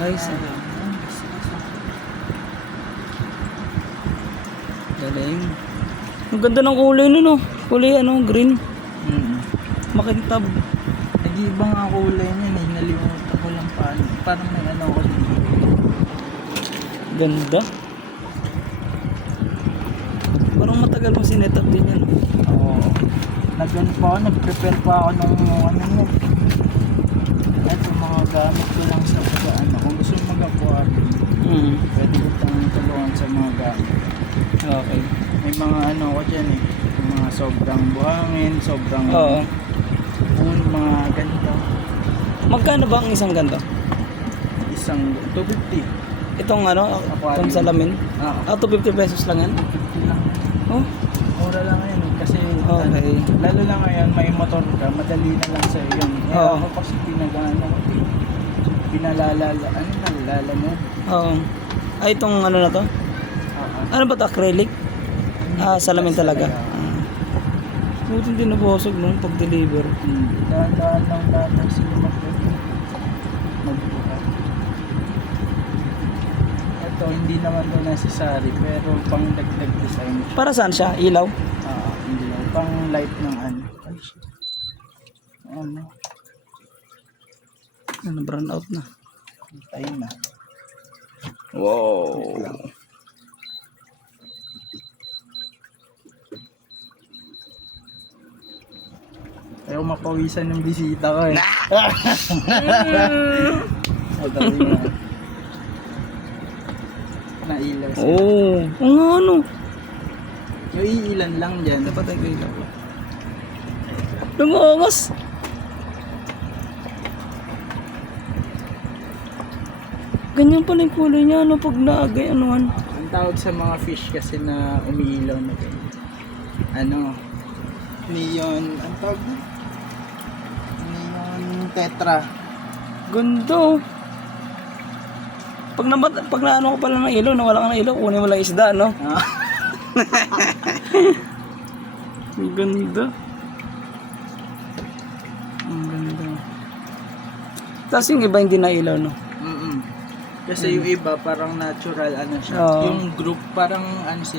Ayos ah. Galing. Ang ganda ng kulay nun oh. Kulay ano, green. Makintab. Nag-iiba nga kulay niyan eh. Nalimutan ko lang paano. Parang may ano ko din. Ganda. Parang matagal mo sinetup din yan. Oo. Nag-prepare pa ako ng ano mo. At yung mga gamit ko lang sa pag-ano. Kung gusto mo mag-aquarium, pwede ko tayong tulungan sa mga gamit. Okay. May mga ano ko dyan eh. Yung mga sobrang buhangin, sobrang Oo. mga ganito. Magkano ba ang isang ganito? Isang 250. Itong ano, Aquarium. itong salamin? Oo. 250 pesos lang yan? 250 lang. Oh, Mura lang yan eh. Kasi okay. lalo lang ngayon may motor ka, madali na lang sa iyo. Oo. Ako kasi nalalala mo. Oo. Ay, itong ano na to? Ano ba ito? Acrylic? Salamin talaga. Buti hindi nabosog nung pag-deliver. Dahan-dahan lang natin sila magbuhat. Ito, hindi naman to necessary, pero pang dagdag design siya. Para saan siya? Ilaw? Hindi lang. Pang light ng ano. Ay, shit. Ano? Ano, brown out na. Tayo na. Wow. Ayaw mapawisan ng bisita ko eh. Madali na. Nailaw siya. Oh. Ang ano? Yung iilan lang dyan. Dapat ay ilaw. Lumawas. Ganyan pala yung kulay niya, ano, pag naagay, anuhan. Ang tawag sa mga fish kasi na umiilaw na ganyan. Ano? Neon, ang tawag na? Neon tetra. Ganda oh. Pag naano ko pala ng ilaw, nawala ka ng ilaw, kunin mo lang isda, no? Ang ganda. Ang ganda. Tapos yung iba hindi na ilaw, no? Kasi yung iba parang natural ano siya. Oo. Yung group parang ano sila.